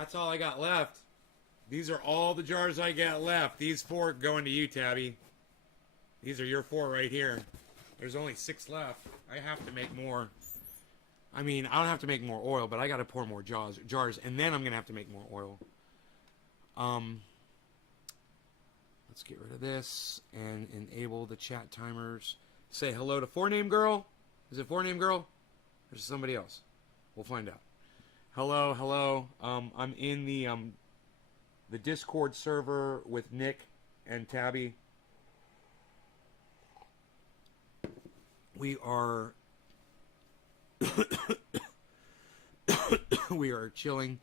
That's all I got left. These are all the jars I got left. These 4 going to you, Tabby. These are your 4 right here. There's only 6 left. I have to make more. I mean, I don't have to make more oil, but I got to pour more jars, and then I'm going to have to make more oil. Let's get rid of this and enable the chat timers. Say hello to 4Name Girl. Is it 4Name Girl? Or is it somebody else? We'll find out. Hello, hello. I'm in the Discord server with Nick and Tabby. We are we are chilling.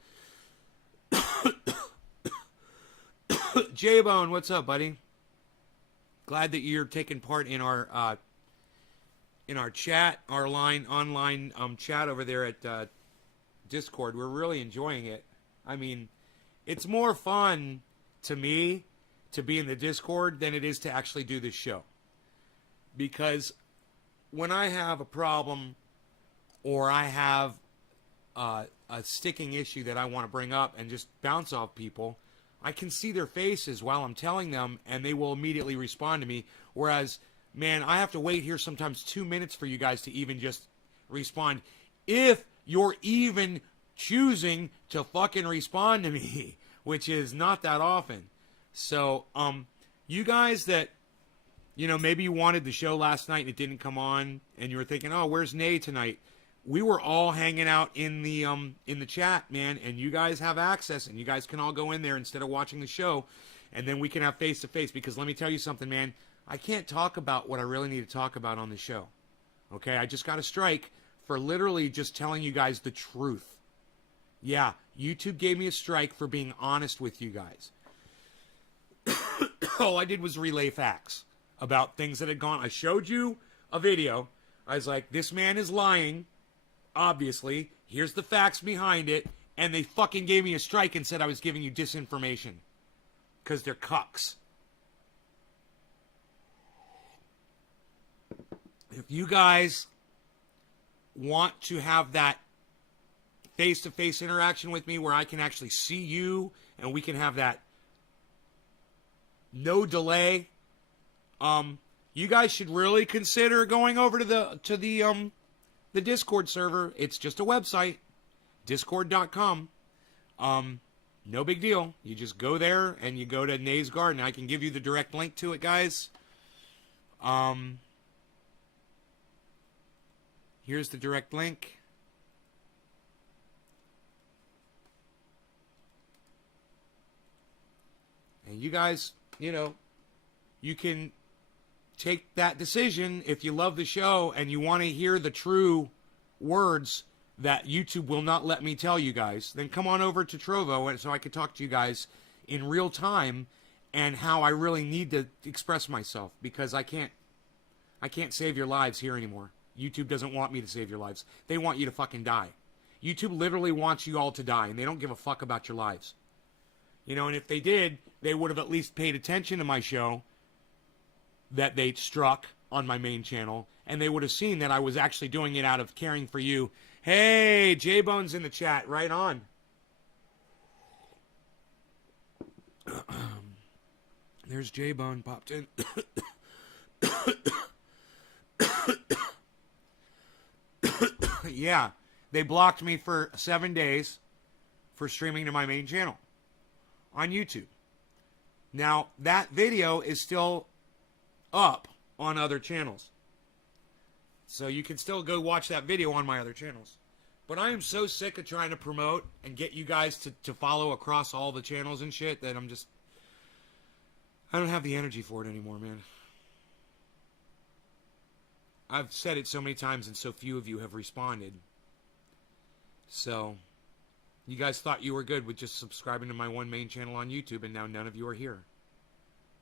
J-Bone, what's up, buddy? Glad that you're taking part in our chat, our online chat over there at Discord. We're really enjoying it. I mean, it's more fun to me to be in the Discord than it is to actually do this show. Because when I have a problem or I have a sticking issue that I want to bring up and just bounce off people, I can see their faces while I'm telling them, and they will immediately respond to me. Whereas, man, I have to wait here sometimes 2 minutes for you guys to even just respond. If you're even choosing to fucking respond to me, which is not that often. So, you guys that, you know, maybe you wanted the show last night and it didn't come on, and you were thinking, oh, where's Nay tonight? We were all hanging out in the chat, man, and you guys have access, and you guys can all go in there instead of watching the show, and then we can have face-to-face, because let me tell you something, man, I can't talk about what I really need to talk about on the show, okay? I just got a strike for literally just telling you guys the truth. Yeah, YouTube gave me a strike for being honest with you guys. All I did was relay facts about things that had gone. I showed you a video. I was like, this man is lying. Obviously, here's the facts behind it, and they fucking gave me a strike and said I was giving you disinformation. Because they're cucks. If you guys want to have that face-to-face interaction with me where I can actually see you and we can have that no delay, you guys should really consider going over to the Discord server. It's just a website, discord.com. No big deal. You just go there and you go to Nay's Garden. I can give you the direct link to it, guys. Here's the direct link. And you guys, you know, you can take that decision if you love the show and you want to hear the true words that YouTube will not let me tell you guys. Then come on over to Trovo so I can talk to you guys in real time and how I really need to express myself, because I can't save your lives here anymore. YouTube doesn't want me to save your lives. They want you to fucking die. YouTube literally wants you all to die, and they don't give a fuck about your lives. You know, and if they did, they would have at least paid attention to my show that they struck on my main channel, and they would have seen that I was actually doing it out of caring for you. Hey, J-Bone's in the chat. Right on. There's J-Bone popped in. Yeah, they blocked me for 7 days for streaming to my main channel on YouTube. Now, that video is still up on other channels. So you can still go watch that video on my other channels. But I am so sick of trying to promote and get you guys to follow across all the channels and shit that I don't have the energy for it anymore, man. I've said it so many times and so few of you have responded. So, you guys thought you were good with just subscribing to my one main channel on YouTube, and now none of you are here.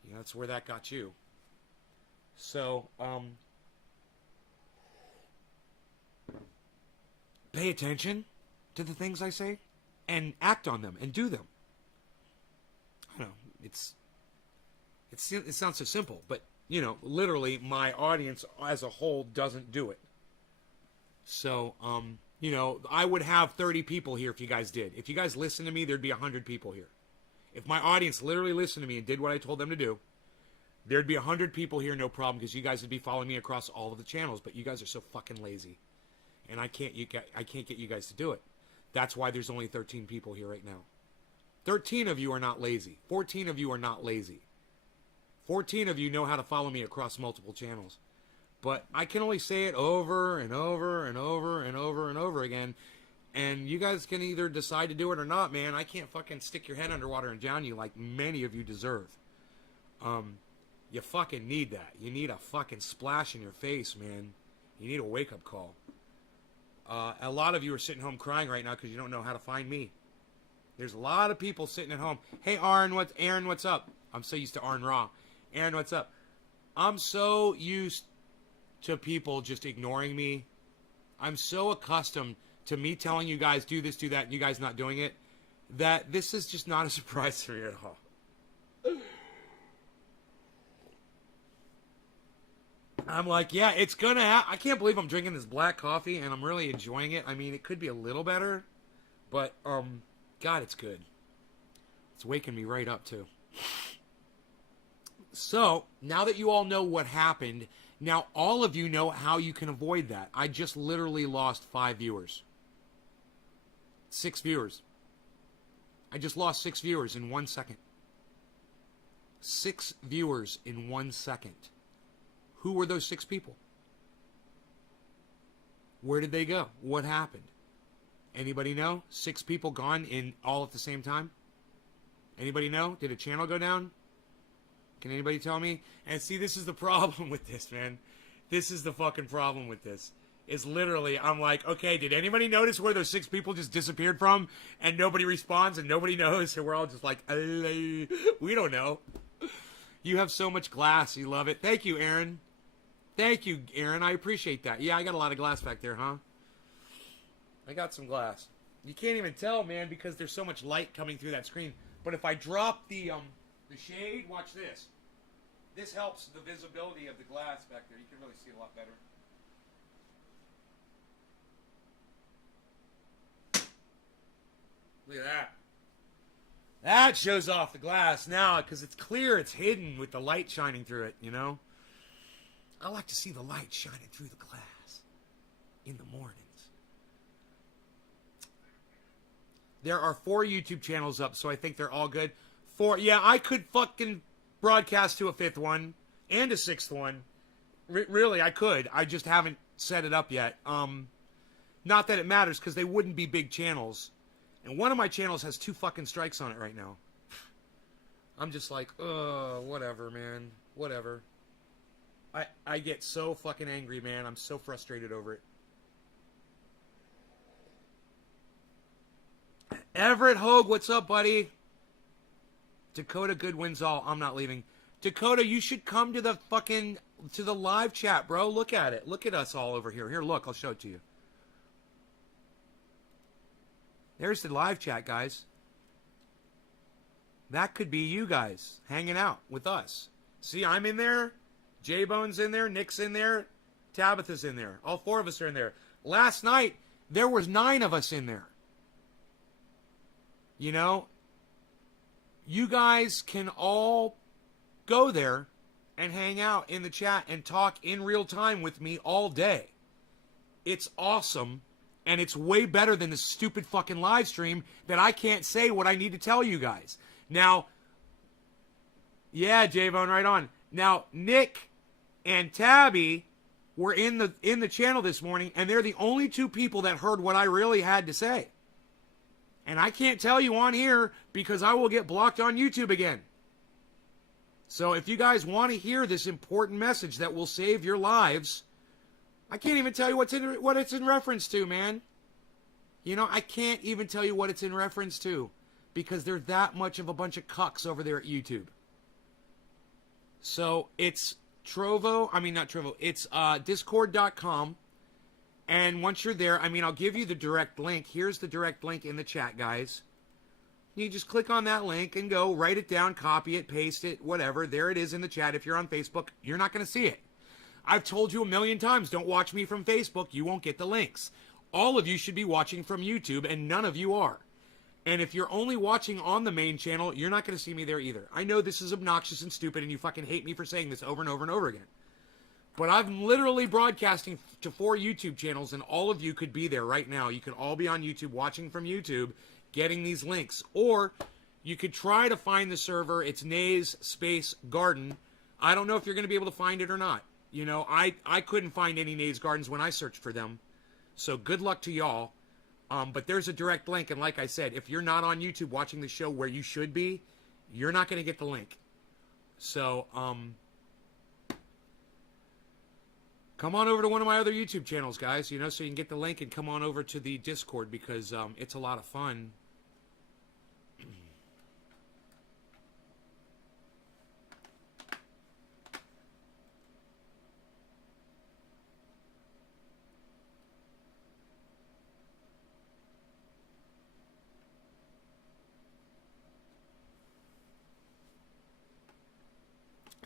Yeah, that's where that got you. So, pay attention to the things I say and act on them and do them. I don't know, it sounds so simple, but you know, literally my audience as a whole doesn't do it. So, You know, I would have 30 people here if you guys did. If you guys listened to me, there'd be 100 people here. If my audience literally listened to me and did what I told them to do, there'd be 100 people here, no problem, because you guys would be following me across all of the channels. But you guys are so fucking lazy, and I can't get you guys to do it. That's why there's only 13 people here right now. 13 of you are not lazy. 14 of you are not lazy. 14 of you know how to follow me across multiple channels. But I can only say it over and over and over and over and over again. And you guys can either decide to do it or not, man. I can't fucking stick your head underwater and drown you like many of you deserve. You fucking need that. You need a fucking splash in your face, man. You need a wake-up call. A lot of you are sitting home crying right now because you don't know how to find me. There's a lot of people sitting at home. Hey, Aaron, what's up? I'm so used to Aaron Raw. Aaron, what's up? I'm so used to people just ignoring me. I'm so accustomed to me telling you guys do this, do that, and you guys not doing it, that this is just not a surprise to me at all. I'm like, yeah, it's gonna happen. I can't believe I'm drinking this black coffee and I'm really enjoying it. I mean, it could be a little better, but God, it's good. It's waking me right up too. So now that you all know what happened, now all of you know how you can avoid that. I just literally lost 5 viewers. 6 viewers. I just lost 6 viewers in 1 second. 6 viewers in 1 second. Who were those 6 people? Where did they go? What happened? Anybody know? 6 people gone in all at the same time? Anybody know? Did a channel go down? Can anybody tell me? And see, this is the problem with this, man. This is the fucking problem with this. Is literally, I'm like, okay, did anybody notice where those 6 people just disappeared from? And nobody responds and nobody knows. And we're all just like, we don't know. You have so much glass. You love it. Thank you, Aaron. Thank you, Aaron. I appreciate that. Yeah, I got a lot of glass back there, huh? I got some glass. You can't even tell, man, because there's so much light coming through that screen. But if I drop the shade, watch this. This helps the visibility of the glass back there. You can really see a lot better. Look at that. That shows off the glass now because it's clear, it's hidden with the light shining through it, you know? I like to see the light shining through the glass in the mornings. There are 4 YouTube channels up, so I think they're all good. 4, yeah, I could fucking broadcast to a 5th one and a 6th one. Really, I could. I just haven't set it up yet. Not that it matters because they wouldn't be big channels. And one of my channels has 2 fucking strikes on it right now. I'm just like, whatever, man. Whatever. I get so fucking angry, man. I'm so frustrated over it. Everett Hogue, what's up, buddy? Dakota Goodwin's all. I'm not leaving. Dakota, you should come to the live chat, bro. Look at it. Look at us all over here. Here, look. I'll show it to you. There's the live chat, guys. That could be you guys hanging out with us. See, I'm in there. J-Bone's in there. Nick's in there. Tabitha's in there. All 4 of us are in there. Last night, there was 9 of us in there. You know, you guys can all go there and hang out in the chat and talk in real time with me all day. It's awesome, and it's way better than the stupid fucking live stream that I can't say what I need to tell you guys. Now, yeah, J-Bone, right on. Now, Nick and Tabby were in the channel this morning, and they're the only 2 people that heard what I really had to say. And I can't tell you on here because I will get blocked on YouTube again. So if you guys want to hear this important message that will save your lives, I can't even tell you what it's in reference to, man. You know, I can't even tell you what it's in reference to because they're that much of a bunch of cucks over there at YouTube. So it's it's discord.com. And once you're there, I'll give you the direct link. Here's the direct link in the chat, guys. You just click on that link and go, write it down, copy it, paste it, whatever. There it is in the chat. If you're on Facebook, you're not going to see it. I've told you a million times, don't watch me from Facebook. You won't get the links. all of you should be watching from YouTube, and none of you are. And if you're only watching on the main channel, you're not going to see me there either. I know this is obnoxious and stupid, and you fucking hate me for saying this over and over and over again. But I'm literally broadcasting to 4 YouTube channels, and all of you could be there right now. You could all be on YouTube, watching from YouTube, getting these links. Or you could try to find the server. It's Nays Space Garden. I don't know if you're going to be able to find it or not. You know, I couldn't find any Nays Gardens when I searched for them. So good luck to y'all. But there's a direct link, and like I said, if you're not on YouTube watching the show where you should be, you're not going to get the link. So, come on over to one of my other YouTube channels, guys, you know, so you can get the link and come on over to the Discord because it's a lot of fun.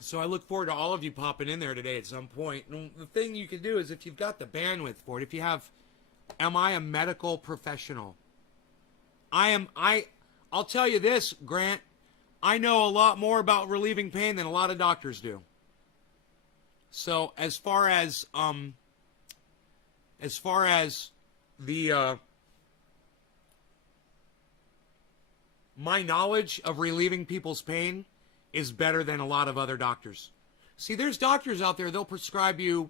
So I look forward to all of you popping in there today at some point. And the thing you can do is if you've got the bandwidth for it, if you have, am I a medical professional? I'll tell you this, Grant, I know a lot more about relieving pain than a lot of doctors do. So as far as the, my knowledge of relieving people's pain is better than a lot of other doctors. See, there's doctors out there, they'll prescribe you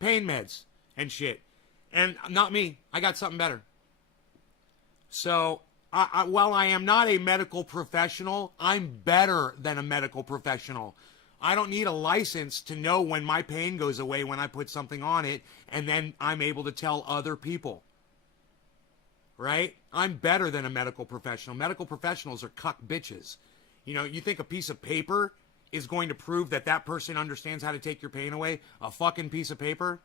pain meds and shit. And not me. I got something better. So, while I am not a medical professional, I'm better than a medical professional. I don't need a license to know when my pain goes away when I put something on it, and then I'm able to tell other people. Right? I'm better than a medical professional. Medical professionals are cuck bitches. You know, you think a piece of paper is going to prove that that person understands how to take your pain away? A fucking piece of paper?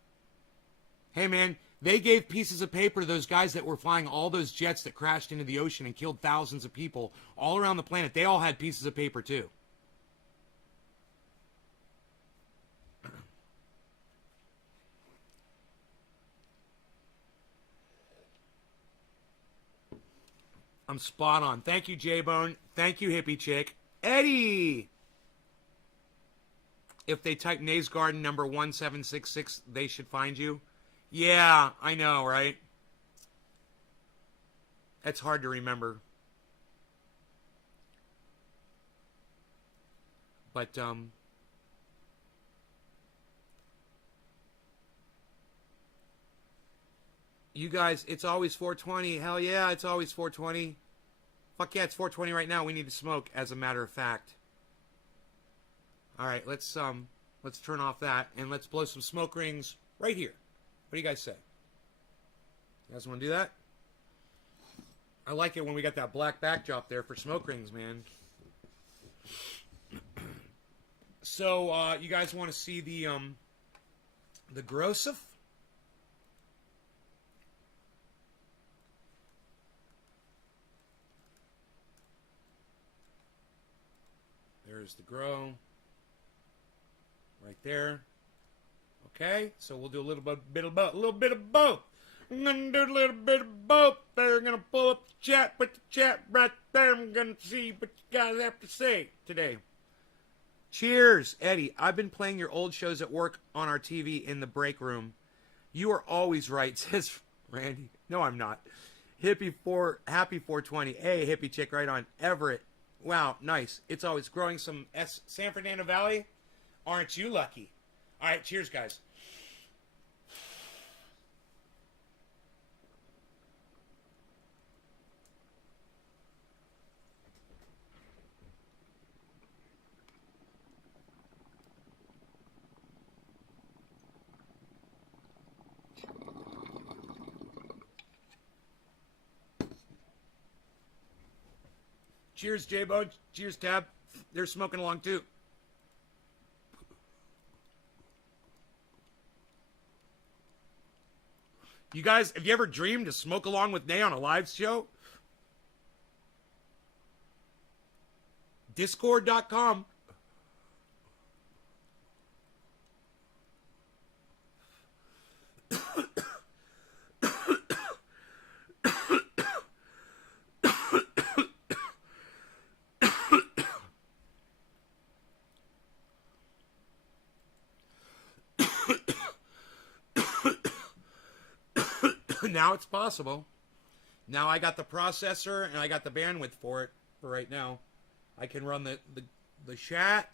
Hey, man, they gave pieces of paper to those guys that were flying all those jets that crashed into the ocean and killed thousands of people all around the planet. They all had pieces of paper, too. I'm spot on. Thank you, J-Bone. Thank you, Hippie Chick. Eddie! If they type Nays Garden number 1766, they should find you. Yeah, I know, right? That's hard to remember. But, you guys, it's always 420. Hell yeah, it's always 420. Fuck yeah, it's 420 right now. We need to smoke, as a matter of fact. All right, let's turn off that and let's blow some smoke rings right here. What do you guys say? You guys want to do that? I like it when we got that black backdrop there for smoke rings, man. So, you guys want to see the Grosif? There's the grow. Right there. Okay, so we'll do a little bit of both. I'm gonna do a little bit of both. They're gonna pull up the chat, put the chat right there. I'm gonna see what you guys have to say today. Cheers, Eddie. I've been playing your old shows at work on our TV in the break room. You are always right, says Randy. No, I'm not. Happy 420. Hey, hippie chick, right on. Everett. Wow, nice. It's always growing some San Fernando Valley. Aren't you lucky? All right, cheers, guys. Cheers, J-Bo. Cheers, Tab. They're smoking along, too. You guys, have you ever dreamed to smoke along with Nay on a live show? Discord.com. Now it's possible. Now I got the processor and I got the bandwidth for it for right now. I can run the chat,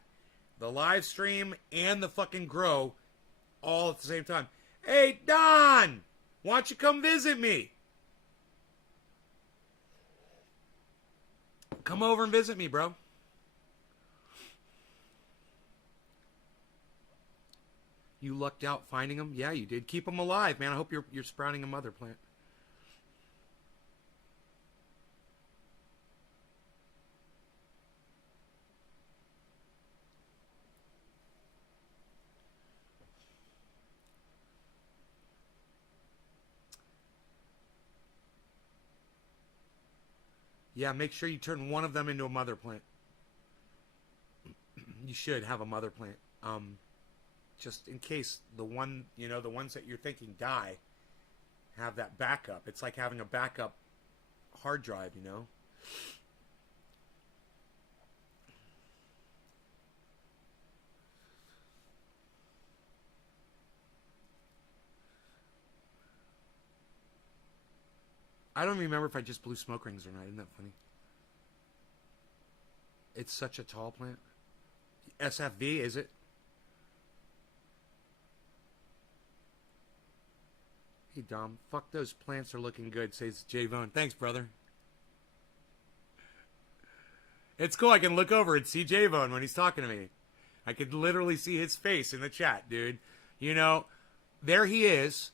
the live stream, and the fucking grow all at the same time. Hey, Don! Why don't you come visit me? Come over and visit me, bro. You lucked out finding them? Yeah, you did. Keep them alive, man. I hope you're sprouting a mother plant. Yeah, make sure you turn one of them into a mother plant. You should have a mother plant. Just in case the one, the ones that you're thinking die, have that backup. It's like having a backup hard drive, I don't remember if I just blew smoke rings or not. Isn't that funny? It's such a tall plant. SFV, is it? Hey, Dom. Fuck, those plants are looking good, says Jay Vaughn. Thanks, brother. It's cool. I can look over and see Jay Vaughn when he's talking to me. I could literally see his face in the chat, dude. There he is.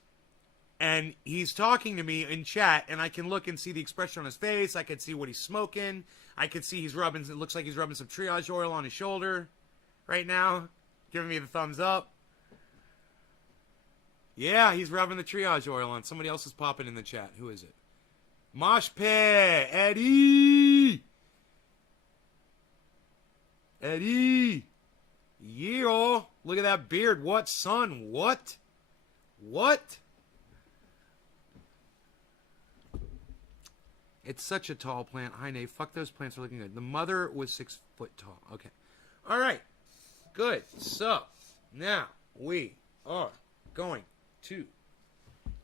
And he's talking to me in chat, and I can look and see the expression on his face. I can see what he's smoking. I can see it looks like he's rubbing some triage oil on his shoulder right now, giving me the thumbs up. Yeah, he's rubbing the triage oil on. Somebody else is popping in the chat. Who is it? Mosh Pit, Eddie! Eddie! Yeah, look at that beard. What, son? What? What? It's such a tall plant. Hi, Nate. Fuck, those plants are looking good. The mother was 6 foot tall. Okay. All right. Good. So, now we are going to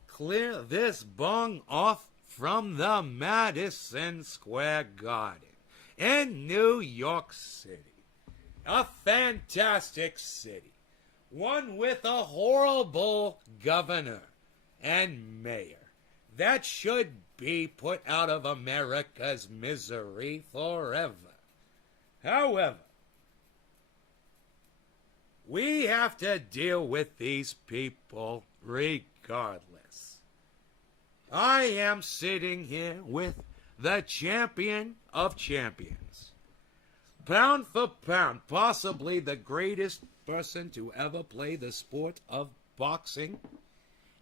clear this bung off from the Madison Square Garden in New York City. A fantastic city. One with a horrible governor and mayor that should be put out of America's misery forever. However, we have to deal with these people regardless. I am sitting here with the champion of champions. Pound for pound, possibly the greatest person to ever play the sport of boxing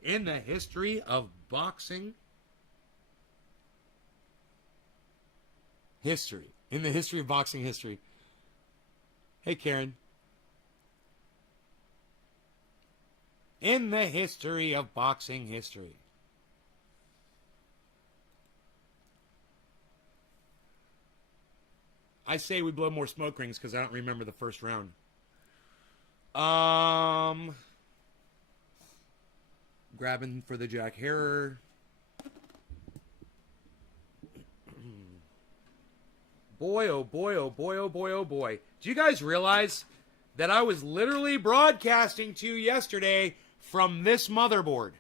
in the history of boxing history. In the history of boxing history. Hey, Karen. In the history of boxing history. I say we blow more smoke rings because I don't remember the first round. Grabbing for the Jack Harrer. Boy, oh boy, oh boy, oh boy, oh boy. Do you guys realize that I was literally broadcasting to you yesterday from this motherboard?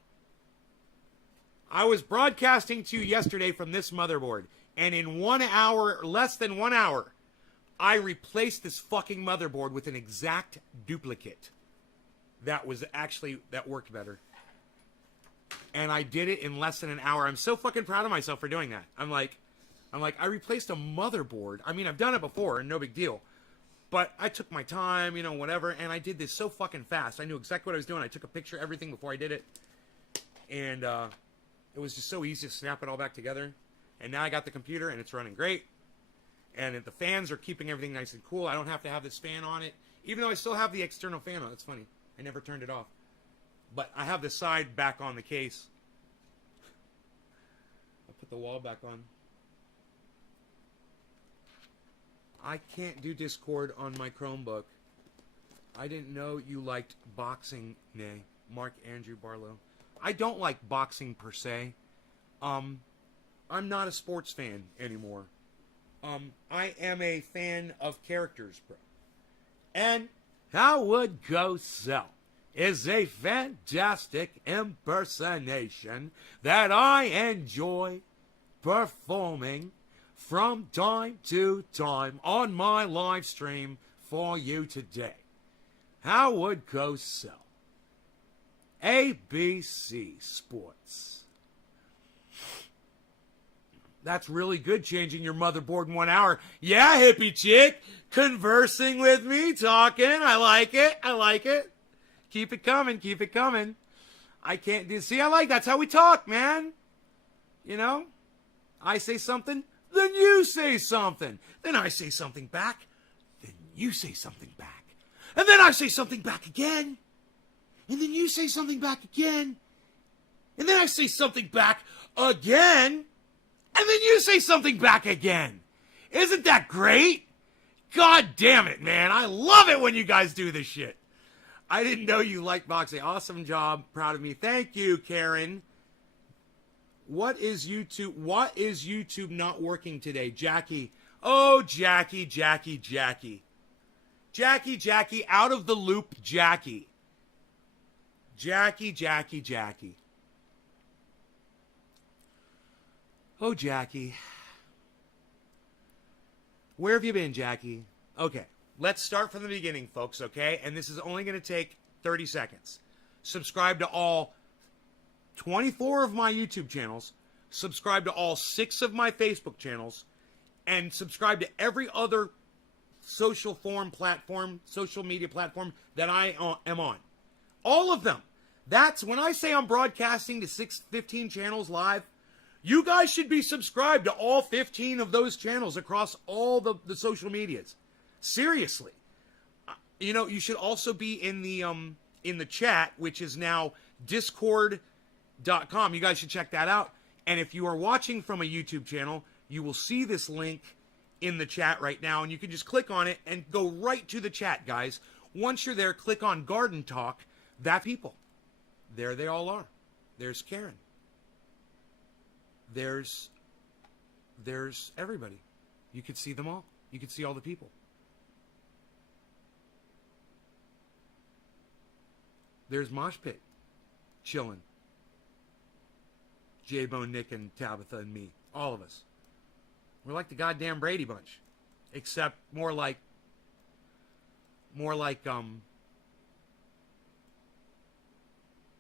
I was broadcasting to you yesterday from this motherboard. And in 1 hour, less than 1 hour, I replaced this fucking motherboard with an exact duplicate that worked better. And I did it in less than an hour. I'm so fucking proud of myself for doing that. I'm like, I replaced a motherboard. I mean, I've done it before, and no big deal. But I took my time, whatever, and I did this so fucking fast. I knew exactly what I was doing. I took a picture of everything before I did it. And it was just so easy to snap it all back together. And now I got the computer, and it's running great. And the fans are keeping everything nice and cool. I don't have to have this fan on it. Even though I still have the external fan on. It's funny. I never turned it off. But I have the side back on the case. I put the wall back on. I can't do Discord on my Chromebook. I didn't know you liked boxing, Nay. Mark Andrew Barlow. I don't like boxing per se. I'm not a sports fan anymore. I am a fan of characters, bro. And Howard Cosell is a fantastic impersonation that I enjoy performing from time to time on my live stream for you today. Howard Cosell, ABC Sports. That's really good, changing your motherboard in 1 hour. Yeah, hippie chick, conversing with me, talking. I like it. I like it. Keep it coming. Keep it coming. I can't do. See, that's how we talk, man. You know, I say something, then you say something. Then I say something back, then you say something back. And then I say something back again. And then you say something back again. And then I say something back again. And then you say something back again. Isn't that great? God damn it, man. I love it when you guys do this shit. I didn't know you liked boxing. Awesome job. Proud of me. Thank you, Karen. What is YouTube not working today? Jackie. Oh, Jackie. Jackie, out of the loop, Jackie. Jackie. Oh, Jackie. Where have you been, Jackie? Okay, let's start from the beginning, folks, okay? And this is only going to take 30 seconds. Subscribe to all 24 of my YouTube channels. Subscribe to all 6 of my Facebook channels. And subscribe to every other social media platform that I am on. All of them. That's when I say I'm broadcasting to 15 channels live. You guys should be subscribed to all 15 of those channels across all the social medias. Seriously. You know, you should also be in the chat, which is now discord.com. You guys should check that out. And if you are watching from a YouTube channel, you will see this link in the chat right now, and you can just click on it and go right to the chat, guys. Once you're there, click on Garden Talk. That people. There they all are. There's Karen. There's everybody. You could see them all. You could see all the people. There's Mosh Pit. Chilling. J-Bone, Nick, and Tabitha, and me. All of us. We're like the goddamn Brady Bunch. Except more like the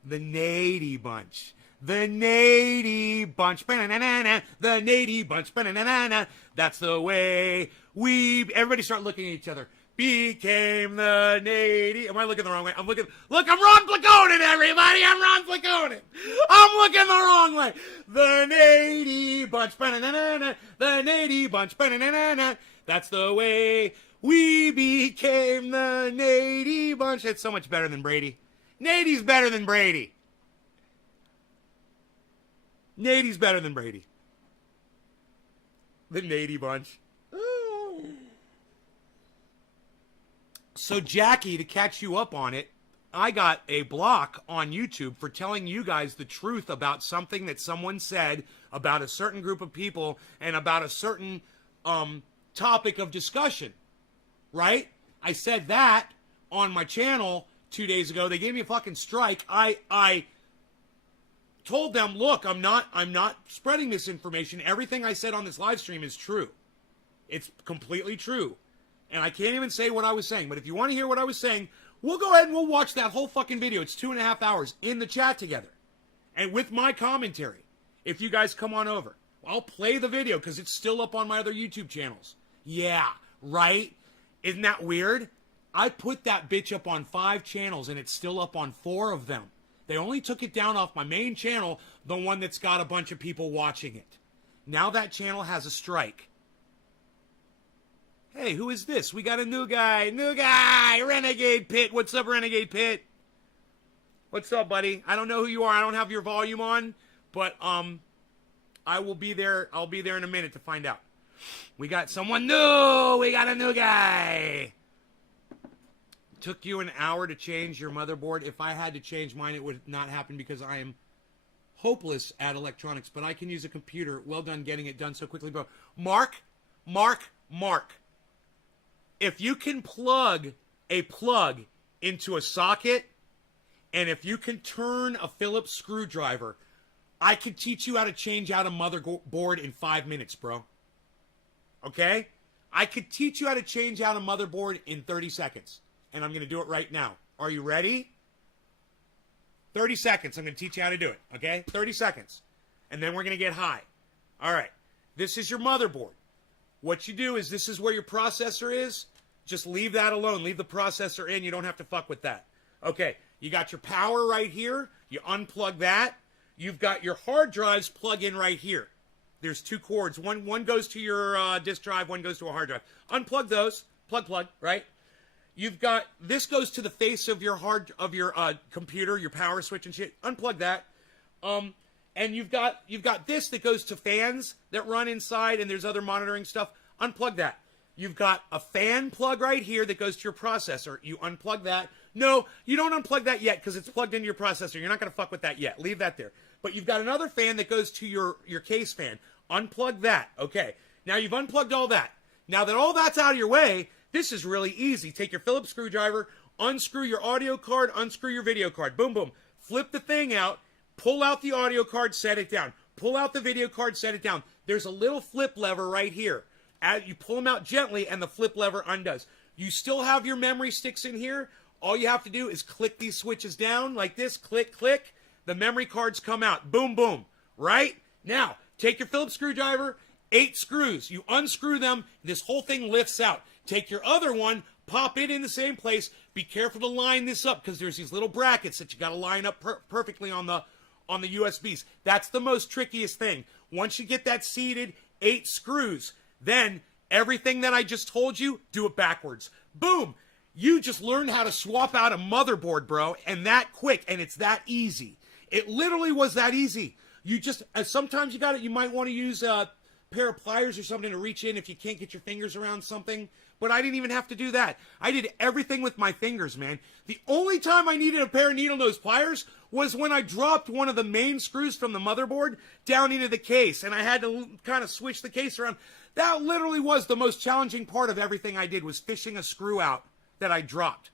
Nady Bunch. The Nady Bunch. Ba-na-na-na-na. The Nady Bunch. Ba-na-na-na-na. That's the way everybody start looking at each other. Became the Nady. Am I looking the wrong way? Look, I'm Ron Placonin, everybody. I'm Ron Placonin. I'm looking the wrong way. The Nady Bunch. Ba-na-na-na-na. The Nady Bunch. Ba-na-na-na-na. That's the way we became the Nady Bunch. It's so much better than Brady. Nady's better than Brady. Nady's better than Brady. The Nady Bunch. So, Jackie, to catch you up on it, I got a block on YouTube for telling you guys the truth about something that someone said about a certain group of people and about a certain topic of discussion. Right? I said that on my channel 2 days ago. They gave me a fucking strike. I told them, look, I'm not spreading this information. Everything I said on this live stream is true. It's completely true. And I can't even say what I was saying. But if you want to hear what I was saying, we'll go ahead and we'll watch that whole fucking video. It's 2.5 hours in the chat together. And with my commentary. If you guys come on over. I'll play the video because it's still up on my other YouTube channels. Yeah, right? Isn't that weird? I put that bitch up on 5 channels and it's still up on 4 of them. They only took it down off my main channel, the one that's got a bunch of people watching it. Now that channel has a strike. Hey, who is this? We got a new guy. Renegade Pit. What's up, Renegade Pit? What's up, buddy? I don't know who you are. I don't have your volume on, but I will be there. I'll be there in a minute to find out. We got someone new. We got a new guy. Took you an hour to change your motherboard. If I had to change mine, it would not happen because I am hopeless at electronics, but I can use a computer. Well done getting it done so quickly, bro. Mark. If you can plug a plug into a socket, and if you can turn a Phillips screwdriver, I can teach you how to change out a motherboard in 5 minutes, bro. Okay? I could teach you how to change out a motherboard in 30 seconds. And I'm going to do it right now. Are you ready? 30 seconds. I'm going to teach you how to do it. Okay? 30 seconds. And then we're going to get high. All right. This is your motherboard. What you do is this is where your processor is. Just leave that alone. Leave the processor in. You don't have to fuck with that. Okay. You got your power right here. You unplug that. You've got your hard drives plug in right here. There's two cords. One goes to your disk drive. One goes to a hard drive. Unplug those. Plug, right? You've got, this goes to the face of your computer, your power switch and shit. Unplug that. And you've got this that goes to fans that run inside, and there's other monitoring stuff. Unplug that. You've got a fan plug right here that goes to your processor. You unplug that. No, you don't unplug that yet because it's plugged into your processor. You're not going to fuck with that yet. Leave that there. But you've got another fan that goes to your case fan. Unplug that. Okay. Now you've unplugged all that. Now that all that's out of your way, this is really easy. Take your Phillips screwdriver, unscrew your audio card, unscrew your video card. Boom, boom. Flip the thing out. Pull out the audio card, set it down. Pull out the video card, set it down. There's a little flip lever right here. You pull them out gently, and the flip lever undoes. You still have your memory sticks in here. All you have to do is click these switches down like this. Click, click. The memory cards come out. Boom, boom. Right? Now, take your Phillips screwdriver, 8 screws. You unscrew them. This whole thing lifts out. Take your other one, pop it in the same place. Be careful to line this up because there's these little brackets that you got to line up perfectly on the USBs. That's the most trickiest thing. Once you get that seated, 8 screws, then everything that I just told you, do it backwards. Boom. You just learned how to swap out a motherboard, bro, and that quick, and it's that easy. It literally was that easy. You just, sometimes you might want to use a pair of pliers or something to reach in if you can't get your fingers around something. But I didn't even have to do that. I did everything with my fingers, man. The only time I needed a pair of needle nose pliers was when I dropped one of the main screws from the motherboard down into the case, and I had to kind of switch the case around. That literally was the most challenging part of everything I did, was fishing a screw out that I dropped.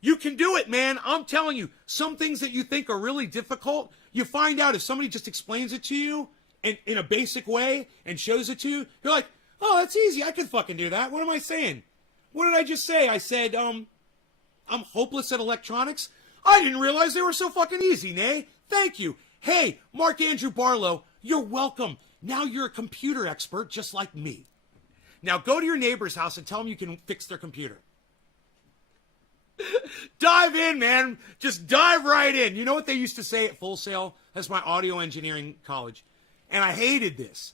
You can do it, man. I'm telling you, some things that you think are really difficult, you find out if somebody just explains it to you in a basic way and shows it to you, you're like, oh, that's easy. I could fucking do that. What am I saying? What did I just say? I said, I'm hopeless at electronics. I didn't realize they were so fucking easy, Nay. Thank you. Hey, Mark Andrew Barlow, you're welcome. Now you're a computer expert just like me. Now go to your neighbor's house and tell them you can fix their computer. Dive in, man. Just dive right in. You know what they used to say at Full Sail? That's my audio engineering college. And I hated this.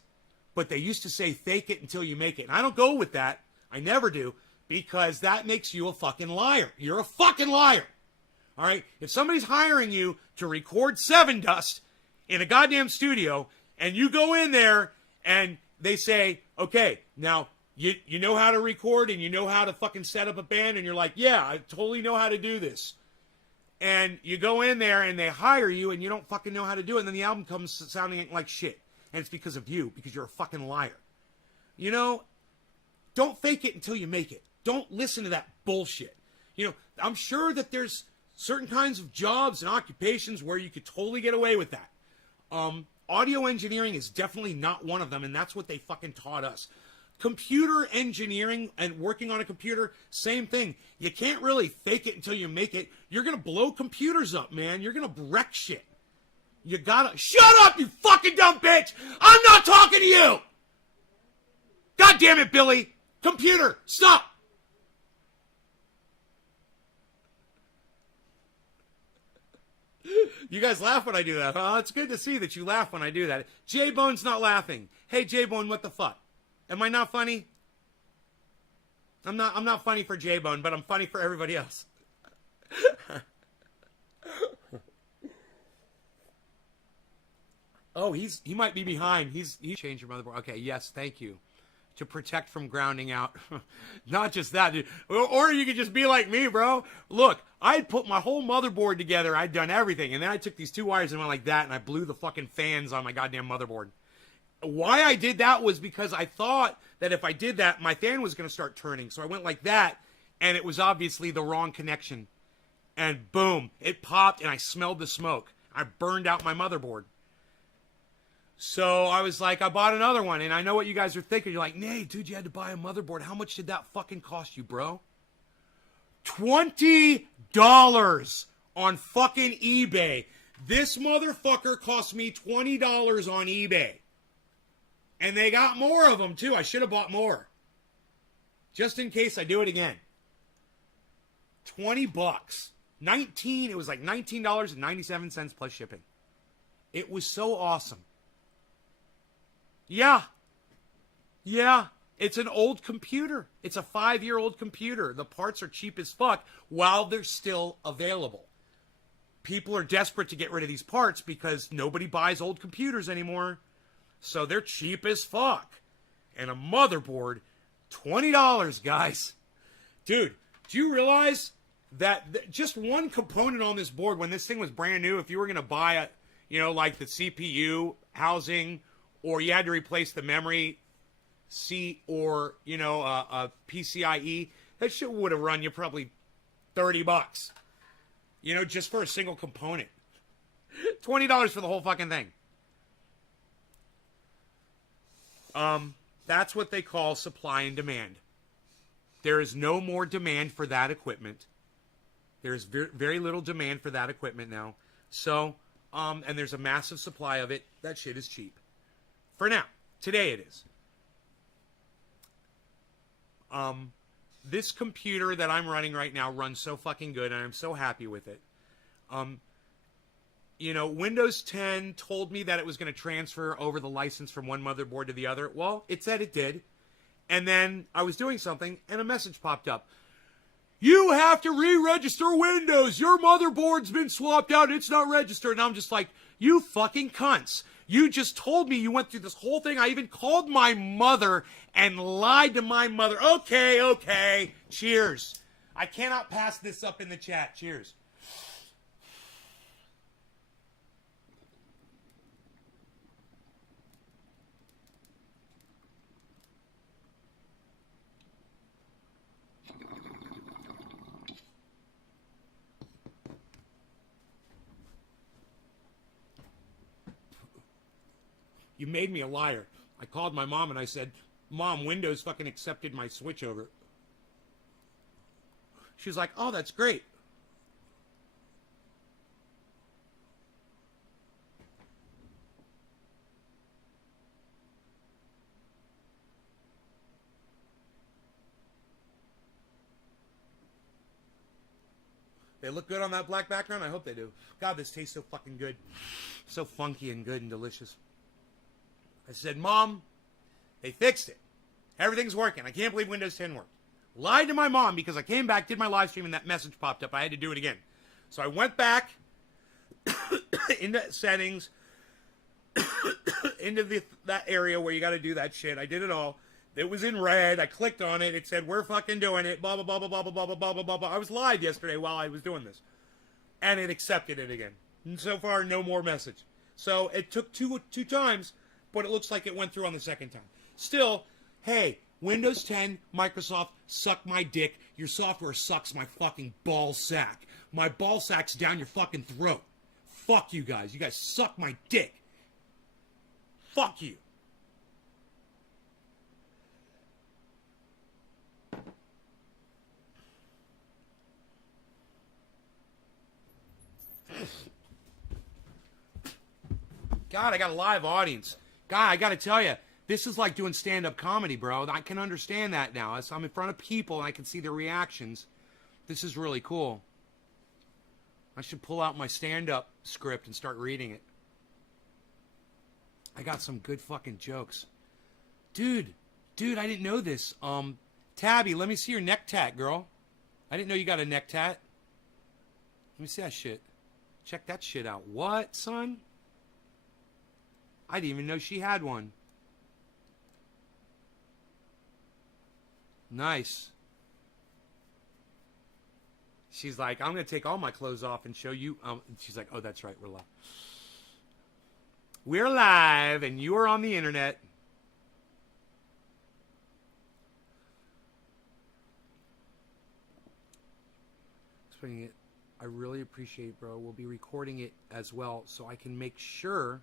But they used to say, fake it until you make it. And I don't go with that. I never do. Because that makes you a fucking liar. You're a fucking liar. All right? If somebody's hiring you to record Seven Dust in a goddamn studio, and you go in there and they say, okay, now you know how to record and you know how to fucking set up a band, and you're like, yeah, I totally know how to do this. And you go in there and they hire you and you don't fucking know how to do it, and then the album comes sounding like shit. And it's because of you, because you're a fucking liar. You know, don't fake it until you make it. Don't listen to that bullshit. You know, I'm sure that there's certain kinds of jobs and occupations where you could totally get away with that. Audio engineering is definitely not one of them, and that's what they fucking taught us. Computer engineering and working on a computer, same thing. You can't really fake it until you make it. You're going to blow computers up, man. You're going to wreck shit. You gotta... Shut up, you fucking dumb bitch! I'm not talking to you! God damn it, Billy! Computer, stop! You guys laugh when I do that, huh? It's good to see that you laugh when I do that. J-Bone's not laughing. Hey, J-Bone, what the fuck? Am I not funny? I'm not funny for J-Bone, but I'm funny for everybody else. Oh, he might be behind. He changed your motherboard. Okay, yes, thank you. to protect from grounding out. Not just that, dude. Or you could just be like me, bro. Look, I'd put my whole motherboard together. I'd done everything. And then I took these 2 wires and went like that, and I blew the fucking fans on my goddamn motherboard. Why I did that was because I thought that if I did that, my fan was going to start turning. So I went like that, and it was obviously the wrong connection. And boom, it popped, and I smelled the smoke. I burned out my motherboard. So I was like, I bought another one, and I know what you guys are thinking. You're like, Nate, dude, you had to buy a motherboard. How much did that fucking cost you, bro? $20 on fucking eBay. This motherfucker cost me $20 on eBay. And they got more of them, too. I should have bought more. Just in case I do it again. $20. It was like $19.97 plus shipping. It was so awesome. Yeah. It's an old computer. It's a 5-year-old computer. The parts are cheap as fuck while they're still available. People are desperate to get rid of these parts because nobody buys old computers anymore. So they're cheap as fuck. And a motherboard, $20, guys. Dude, do you realize that just one component on this board, when this thing was brand new, if you were going to buy it, you know, like the CPU housing, or you had to replace the memory seat, or, you know, a PCIe, that shit would have run you probably $30. You know, just for a single component. $20 for the whole fucking thing. That's what they call supply and demand. There is no more demand for that equipment. There's very little demand for that equipment now. So, and there's a massive supply of it. That shit is cheap. For now. Today it is. This computer that I'm running right now runs so fucking good, and I'm so happy with it. You know, Windows 10 told me that it was going to transfer over the license from one motherboard to the other. Well, it said it did. And then I was doing something, and a message popped up. You have to re-register Windows. Your motherboard's been swapped out. It's not registered. And I'm just like, you fucking cunts. You just told me you went through this whole thing. I even called my mother and lied to my mother. Okay. Cheers. I cannot pass this up in the chat. Cheers. You made me a liar. I called my mom and I said, Mom, Windows fucking accepted my switch over. She's like, oh, that's great. They look good on that black background? I hope they do. God, this tastes so fucking good. So funky and good and delicious. I said, Mom, they fixed it. Everything's working. I can't believe Windows 10 worked. Lied to my mom because I came back, did my live stream, and that message popped up. I had to do it again. So I went back into settings, into that area where you got to do that shit. I did it all. It was in red. I clicked on it. It said, we're fucking doing it. Blah, blah, blah, blah, blah, blah, blah, blah, blah, blah, blah. I was live yesterday while I was doing this. And it accepted it again. And so far, no more message. So it took two times, but it looks like it went through on the second time. Still, hey, Windows 10, Microsoft, suck my dick. Your software sucks my fucking ball sack. My ball sack's down your fucking throat. Fuck you guys. You guys suck my dick. Fuck you. God, I got a live audience. God, I got to tell you, this is like doing stand-up comedy, bro. I can understand that now. I'm in front of people and I can see their reactions. This is really cool. I should pull out my stand-up script and start reading it. I got some good fucking jokes. Dude, I didn't know this. Tabby, let me see your neck tat, girl. I didn't know you got a neck tat. Let me see that shit. Check that shit out. What, son? I didn't even know she had one. Nice. She's like, I'm going to take all my clothes off and show you. She's like, oh, that's right. We're live. We're live, and you are on the internet. Explaining it. I really appreciate it, bro. We'll be recording it as well, so I can make sure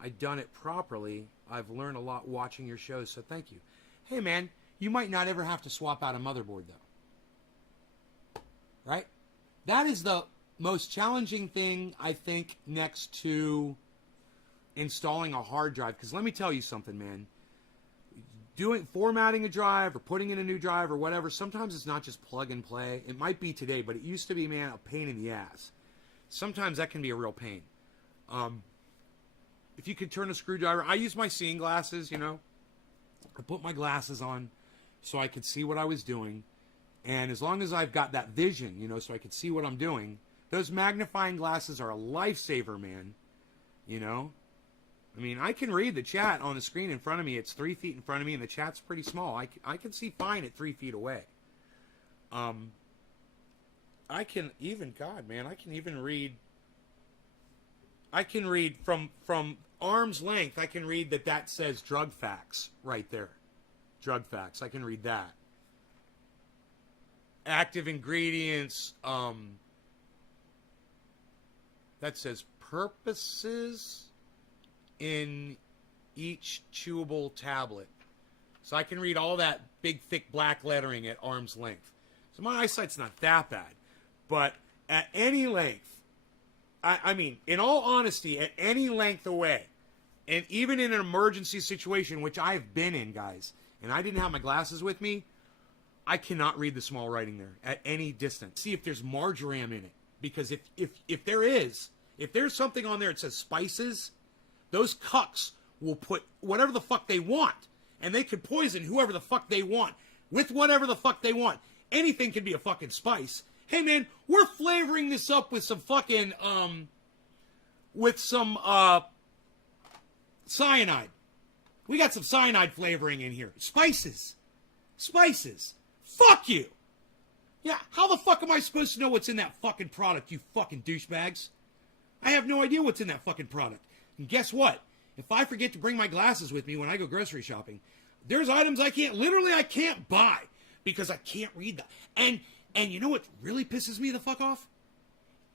I done it properly. I've learned a lot watching your shows, so thank you. Hey, man, you might not ever have to swap out a motherboard, though. Right? That is the most challenging thing, I think, next to installing a hard drive. Because let me tell you something, man. Formatting a drive or putting in a new drive or whatever, sometimes it's not just plug and play. It might be today, but it used to be, man, a pain in the ass. Sometimes that can be a real pain. If you could turn a screwdriver, I use my seeing glasses, you know. I put my glasses on so I could see what I was doing. And as long as I've got that vision, you know, so I could see what I'm doing, those magnifying glasses are a lifesaver, man. You know? I mean, I can read the chat on the screen in front of me. It's 3 feet in front of me, and the chat's pretty small. I can see fine at 3 feet away. I can even, God, man, I can even read. I can read from arm's length. I can read that says drug facts right there. Drug facts. I can read that. Active ingredients. That says purposes in each chewable tablet. So I can read all that big, thick black lettering at arm's length. So my eyesight's not that bad. But at any length, I mean, in all honesty, at any length away, and even in an emergency situation, which I've been in, guys, and I didn't have my glasses with me, I cannot read the small writing there at any distance. See if there's marjoram in it. Because if there's something on there that says spices, those cucks will put whatever the fuck they want. And they could poison whoever the fuck they want with whatever the fuck they want. Anything can be a fucking spice. Hey, man, we're flavoring this up with some fucking, cyanide. We got some cyanide flavoring in here. Spices. Spices. Fuck you. Yeah, how the fuck am I supposed to know what's in that fucking product, you fucking douchebags? I have no idea what's in that fucking product. And guess what? If I forget to bring my glasses with me when I go grocery shopping, there's items I can't buy because I can't read them. And you know what really pisses me the fuck off?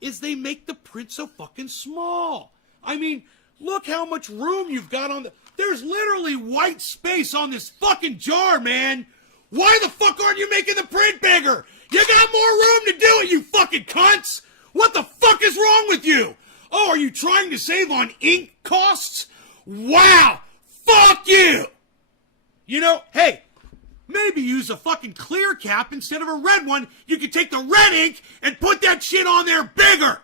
Is they make the print so fucking small. I mean, look how much room you've got on there's literally white space on this fucking jar, man. Why the fuck aren't you making the print bigger? You got more room to do it, you fucking cunts. What the fuck is wrong with you? Oh, are you trying to save on ink costs? Wow! Fuck you! You know, hey, maybe use a fucking clear cap instead of a red one. You could take the red ink and put that shit on there bigger.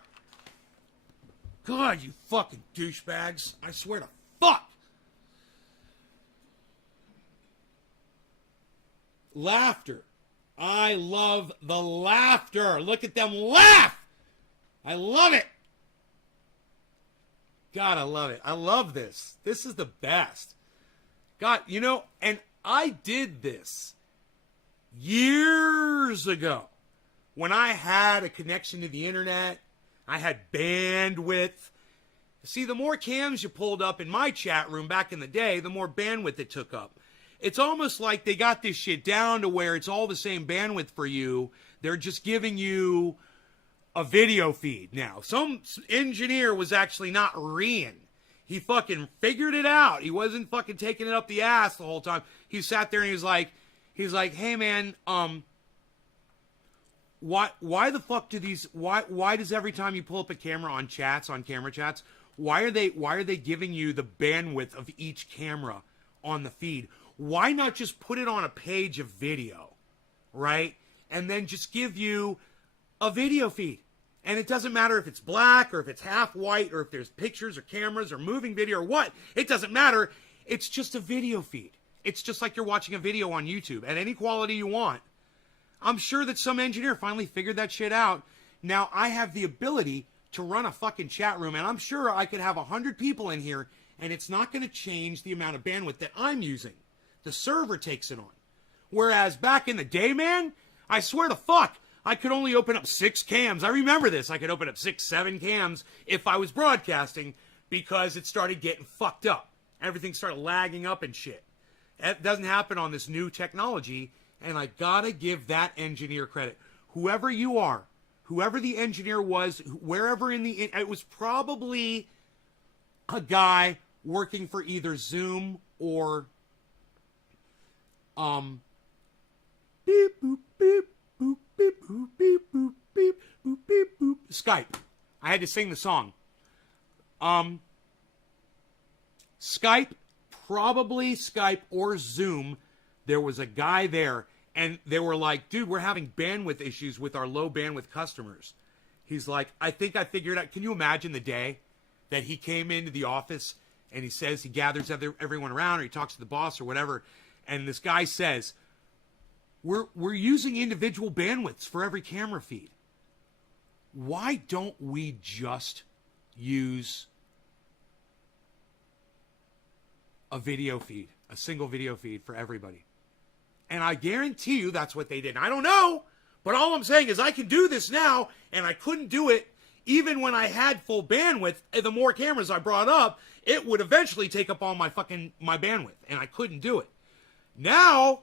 God, you fucking douchebags. I swear to fuck. Laughter. I love the laughter. Look at them laugh. I love it. God, I love it. I love this. This is the best. God, you know, and I did this years ago when I had a connection to the internet. I had bandwidth. See, the more cams you pulled up in my chat room back in the day, the more bandwidth it took up. It's almost like they got this shit down to where it's all the same bandwidth for you. They're just giving you a video feed now. Some engineer was actually not reeing. He fucking figured it out. He wasn't fucking taking it up the ass the whole time. He sat there and he was like, hey man, why the fuck do these, why does every time you pull up a camera on camera chats, why are they giving you the bandwidth of each camera on the feed? Why not just put it on a page of video, right? And then just give you a video feed. And it doesn't matter if it's black or if it's half white or if there's pictures or cameras or moving video or what. It doesn't matter. It's just a video feed. It's just like you're watching a video on YouTube at any quality you want. I'm sure that some engineer finally figured that shit out. Now I have the ability to run a fucking chat room, and I'm sure I could have 100 people in here, and it's not going to change the amount of bandwidth that I'm using. The server takes it on. Whereas back in the day, man, I swear to fuck, I could only open up 6 cams. I remember this. I could open up 6, 7 cams if I was broadcasting because it started getting fucked up. Everything started lagging up and shit. That doesn't happen on this new technology, and I gotta give that engineer credit. Whoever you are, whoever the engineer was, wherever it was probably a guy working for either Zoom or beep boop beep boop beep boop beep boop beep boop beep boop Skype. I had to sing the song. Skype, probably Skype or Zoom. There was a guy there, and they were like, dude, we're having bandwidth issues with our low bandwidth customers. He's like, I think I figured out. Can you imagine the day that he came into the office and he says, he gathers everyone around, or he talks to the boss or whatever, and this guy says, we're using individual bandwidths for every camera feed. Why don't we just use a video feed, a single video feed for everybody? And I guarantee you that's what they did. And I don't know, but all I'm saying is I can do this now, and I couldn't do it even when I had full bandwidth. The more cameras I brought up, it would eventually take up all my bandwidth, and I couldn't do it. Now,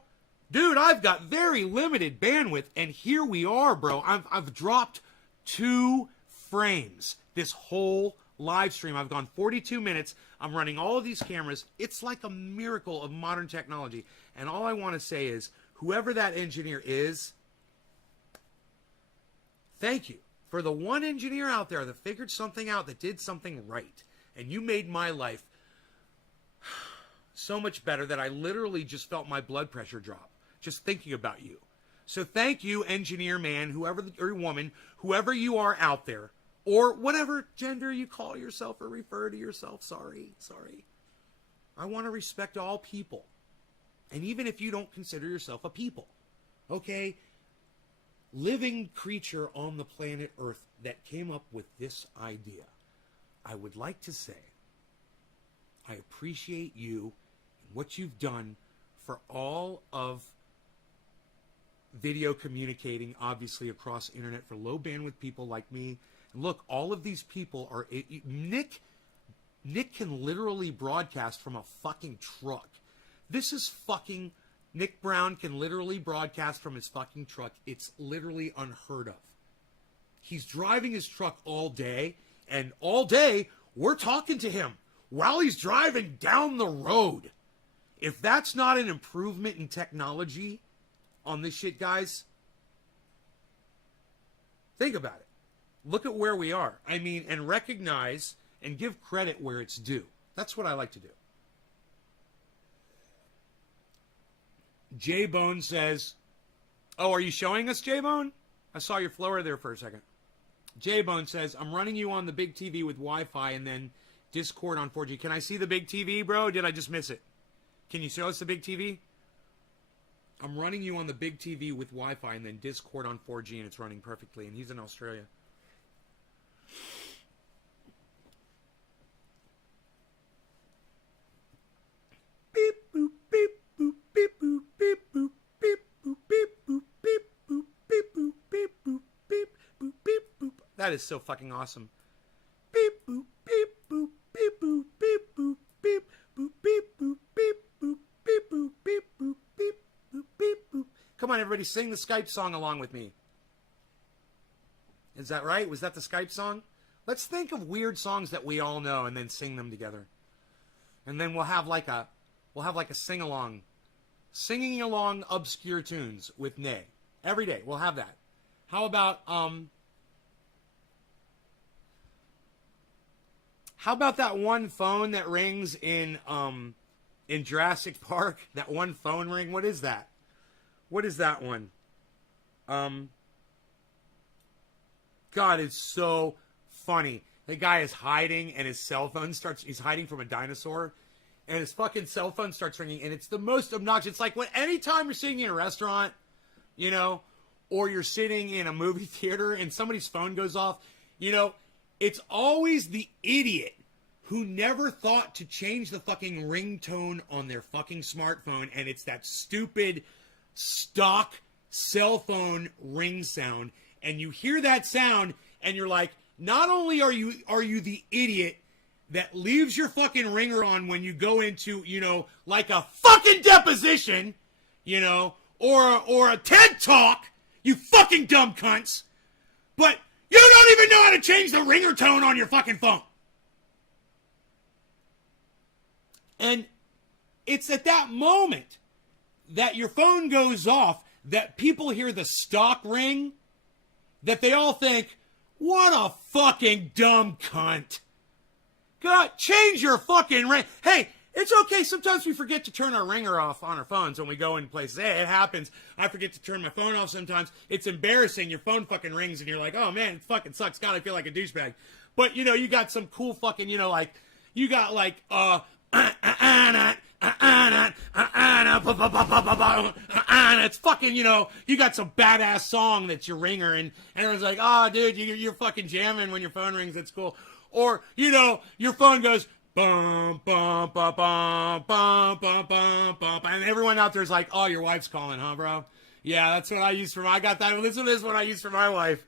dude, I've got very limited bandwidth, and here we are, bro. I've dropped 2 frames this whole live stream. I've gone 42 minutes. I'm running all of these cameras. It's like a miracle of modern technology. And all I want to say is, whoever that engineer is, thank you. For the one engineer out there that figured something out, that did something right. And you made my life so much better that I literally just felt my blood pressure drop just thinking about you. So thank you, engineer man, whoever, or woman, whoever you are out there, or whatever gender you call yourself or refer to yourself. Sorry. I want to respect all people. And even if you don't consider yourself a people, okay? Living creature on the planet Earth that came up with this idea, I would like to say, I appreciate you and what you've done for all of video communicating, obviously across internet, for low bandwidth people like me. And look, all of these people are Nick can literally broadcast from a fucking truck. This is fucking Nick Brown can literally broadcast from his fucking truck. It's literally unheard of. He's driving his truck all day, and all day we're talking to him while he's driving down the road. If that's not an improvement in technology on this shit, guys, think about it. Look at where we are. I mean, and recognize and give credit where it's due. That's what I like to do. J-Bone says, oh, are you showing us, J-Bone? I saw your flower there for a second. J-Bone says, I'm running you on the big TV with Wi-Fi and then Discord on 4G. Can I see the big TV, bro? Did I just miss it? Can you show us the big TV? I'm running you on the big TV with Wi-Fi and then Discord on 4G, and it's running perfectly. And he's in Australia. Beep, boop, beep, boop, beep, boop, beep, boop, beep, boop, beep, boop, beep, boop, beep, boop, beep, boop, beep, boop, beep, boop. That is so fucking awesome. Beep, boop, beep, boop, beep, boop, beep, boop, beep, boop, beep, boop, beep, boop, beep, boop, beep, boop, beep, boop, beep, boop. Come on, everybody, sing the Skype song along with me. Is that right? Was that the Skype song? Let's think of weird songs that we all know and then sing them together. And then we'll have like a sing-along. Singing along obscure tunes with Nay. Every day, we'll have that. How about that one phone that rings in Jurassic Park? That one phone ring? What is that? What is that one? God, it's so funny. The guy is hiding and his cell phone he's hiding from a dinosaur, and his fucking cell phone starts ringing, and it's the most obnoxious. It's like anytime you're sitting in a restaurant, you know, or you're sitting in a movie theater and somebody's phone goes off, you know, it's always the idiot who never thought to change the fucking ringtone on their fucking smartphone, and it's that stupid stock cell phone ring sound, and you hear that sound and you're like, not only are you the idiot that leaves your fucking ringer on when you go into, like a fucking deposition, or a TED Talk, you fucking dumb cunts, but you don't even know how to change the ringer tone on your fucking phone. And it's at that moment that your phone goes off that people hear the stock ring, that they all think, what a fucking dumb cunt. God, change your fucking ring. Hey, it's okay. Sometimes we forget to turn our ringer off on our phones when we go in places. Hey, it happens. I forget to turn my phone off sometimes. It's embarrassing. Your phone fucking rings and you're like, oh man, it fucking sucks. God, I feel like a douchebag. But, you got some cool fucking, it's fucking, you got some badass song that's your ringer, and everyone's like, oh, dude, you're fucking jamming when your phone rings. That's cool. Or, your phone goes, bum, bum, bum, bum, bum, bum, bum, bum, and everyone out there's like, oh, your wife's calling, huh, bro? Yeah, that's what I use for I got that. Listen to this, what I use for my wife.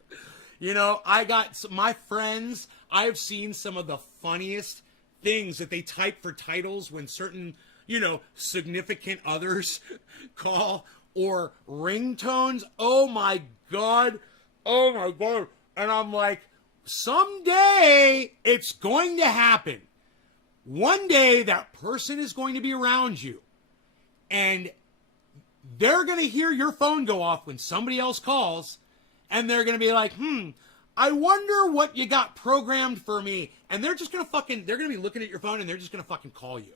I got my friends, I've seen some of the funniest things that they type for titles when certain, significant others call, or ringtones. Oh my God. And I'm like, someday it's going to happen. One day that person is going to be around you, and they're going to hear your phone go off when somebody else calls, and they're going to be like, I wonder what you got programmed for me. And they're just going to they're going to be looking at your phone, and they're just going to fucking call you.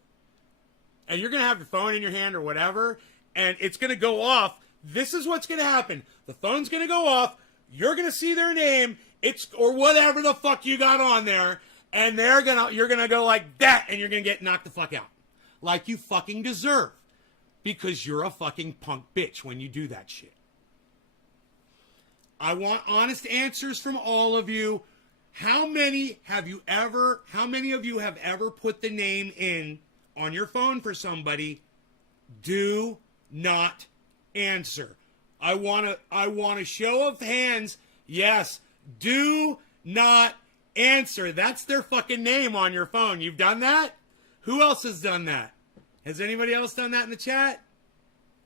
And you're going to have your phone in your hand or whatever, and it's going to go off. This is what's going to happen. The phone's going to go off. You're going to see their name, or whatever the fuck you got on there, and you're going to go like that, and you're going to get knocked the fuck out. Like you fucking deserve. Because you're a fucking punk bitch when you do that shit. I want honest answers from all of you. How many of you have ever put the name in on your phone for somebody? Do not answer. I want a show of hands. Yes, do not answer. That's their fucking name on your phone. You've done that? Who else has done that? Has anybody else done that in the chat?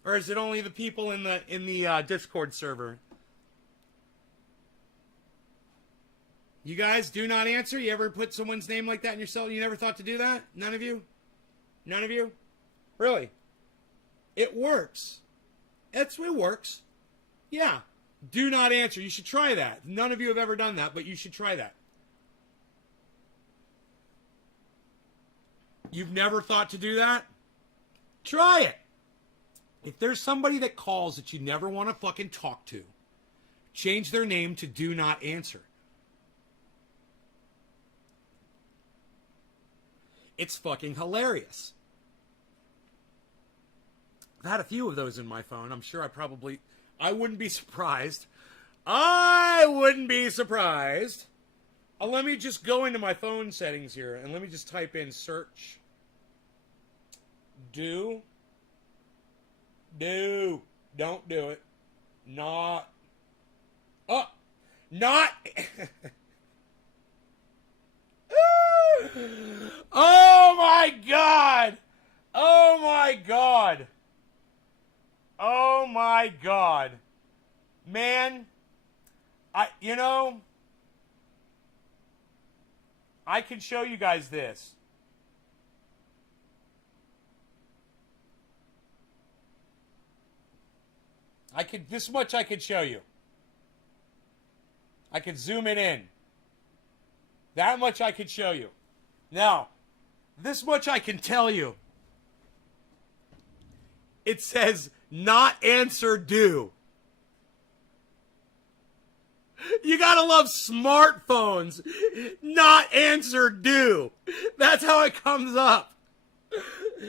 Or is it only the people in the Discord server? You guys do not answer? You ever put someone's name like that in your cell? You never thought to do that? None of you? None of you? Really? It works. It works. Yeah. Do not answer. You should try that. None of you have ever done that, but you should try that. You've never thought to do that? Try it. If there's somebody that calls that you never want to fucking talk to, change their name to do not answer. It's fucking hilarious. I've had a few of those in my phone. I'm sure I wouldn't be surprised. I wouldn't be surprised. Let me just go into my phone settings here, and let me just type in search. Don't do it. Not. Oh my God. Oh my God. Oh my God. Man, I can show you guys this. This much I could show you. I could zoom it in. That much I could show you. Now, this much I can tell you. It says, not answer do. You gotta love smartphones. Not answer do. That's how it comes up.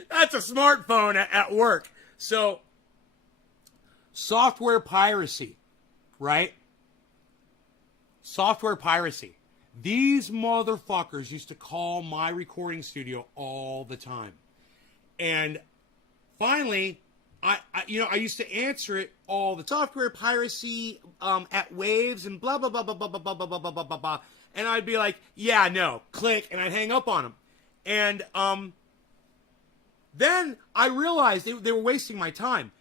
That's a smartphone at work. So, software piracy, right? Software piracy. These motherfuckers used to call my recording studio all the time. And finally, I used to answer it all the software piracy at Waves and blah blah blah blah blah blah blah blah blah blah blah blah, and I'd be like, yeah, no, click, and I'd hang up on them, and then I realized they were wasting my time.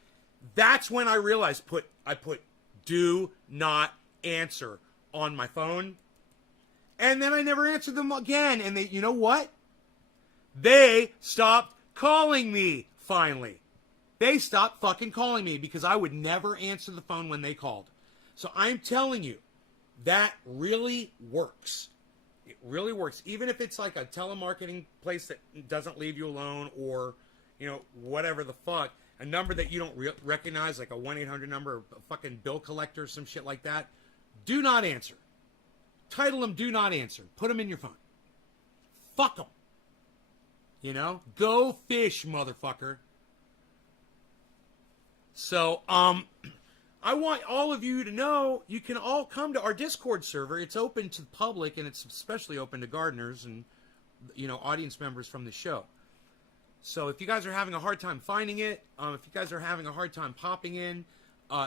That's when I realized I put do not answer on my phone, and then I never answered them again. And you know what? They stopped calling me finally. They stopped fucking calling me because I would never answer the phone when they called. So I'm telling you, that really works. It really works. Even if it's like a telemarketing place that doesn't leave you alone, or, whatever the fuck, a number that you don't recognize, like a 1-800 number, a fucking bill collector, some shit like that, do not answer. Title them do not answer. Put them in your phone. Fuck them. Go fish, motherfucker. So, I want all of you to know you can all come to our Discord server. It's open to the public, and it's especially open to gardeners and, audience members from the show. So if you guys are having a hard time finding it, if you guys are having a hard time popping in,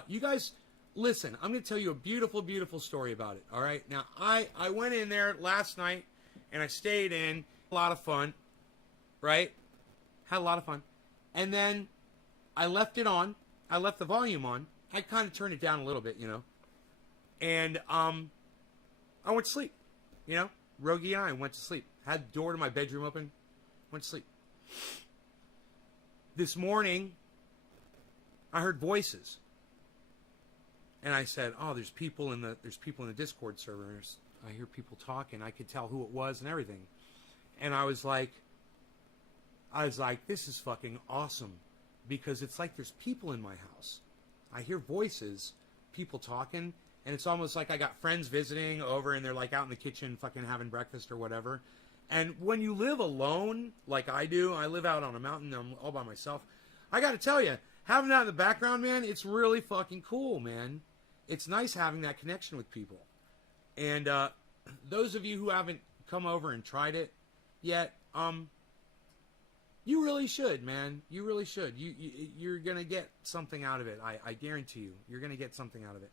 you guys, listen, I'm going to tell you a beautiful, beautiful story about it, all right? Now, I went in there last night, and I stayed in. A lot of fun, right? Had a lot of fun. And then I left it on. I left the volume on. I kind of turned it down a little bit, and I went to sleep, Rogie and I went to sleep. Had the door to my bedroom open, went to sleep. This morning, I heard voices, and I said, "Oh, there's people in the Discord server. I hear people talking. I could tell who it was and everything." And I was like, "This is fucking awesome," because it's like there's people in my house. I hear voices, people talking, and it's almost like I got friends visiting over, and they're like out in the kitchen fucking having breakfast or whatever. And when you live alone, like I do, I live out on a mountain, I'm all by myself. I got to tell you, having that in the background, man, it's really fucking cool, man. It's nice having that connection with people. And those of you who haven't come over and tried it yet, you really should, man. You really should. You're going to get something out of it. I guarantee you. You're going to get something out of it.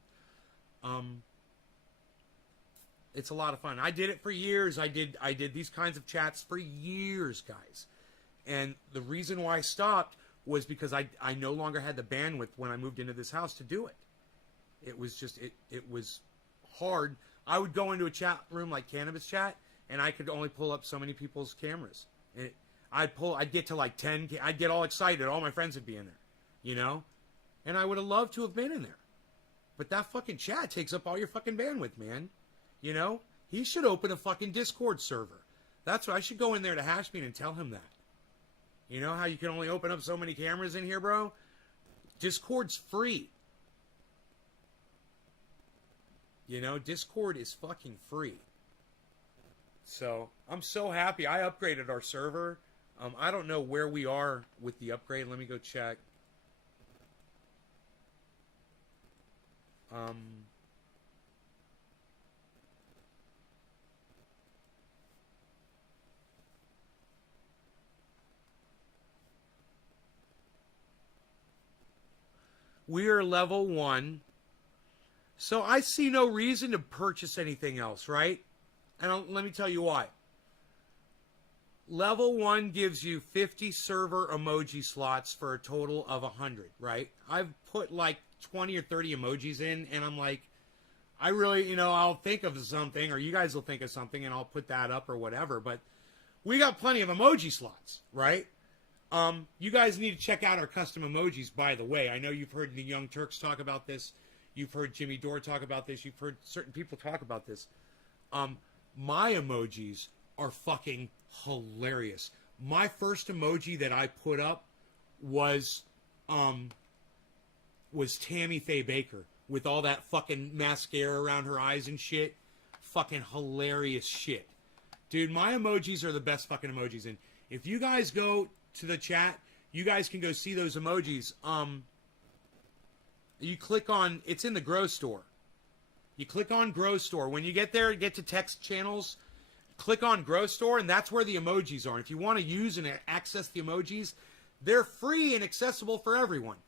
It's a lot of fun. I did it for years. I did these kinds of chats for years, guys. And the reason why I stopped was because I no longer had the bandwidth when I moved into this house to do it. It was just, it was hard. I would go into a chat room like Cannabis Chat, and I could only pull up so many people's cameras. I'd get to like 10, I'd get all excited, all my friends would be in there, and I would have loved to have been in there, but that fucking chat takes up all your fucking bandwidth, man, he should open a fucking Discord server. That's what I should go in there to Hashbean and tell him that, how you can only open up so many cameras in here, bro. Discord's free, Discord is fucking free. So I'm so happy. I upgraded our server. I don't know where we are with the upgrade. Let me go check. We are level 1. So I see no reason to purchase anything else, right? And let me tell you why. Level 1 gives you 50 server emoji slots for a total of 100, right? I've put like 20 or 30 emojis in, and I'm like, I really, I'll think of something, or you guys will think of something, and I'll put that up or whatever. But we got plenty of emoji slots, right? You guys need to check out our custom emojis, by the way. I know you've heard the Young Turks talk about this. You've heard Jimmy Dore talk about this. You've heard certain people talk about this. My emojis are fucking hilarious. My first emoji that I put up was Tammy Faye Baker with all that fucking mascara around her eyes and shit. Fucking hilarious shit. Dude, my emojis are the best fucking emojis. And if you guys go to the chat, you guys can go see those emojis. You click on, it's in the Grow Store. You click on Grow Store. When you get there, get to text channels, click on Grow Store, and that's where the emojis are. And if you want to use and access the emojis, they're free and accessible for everyone.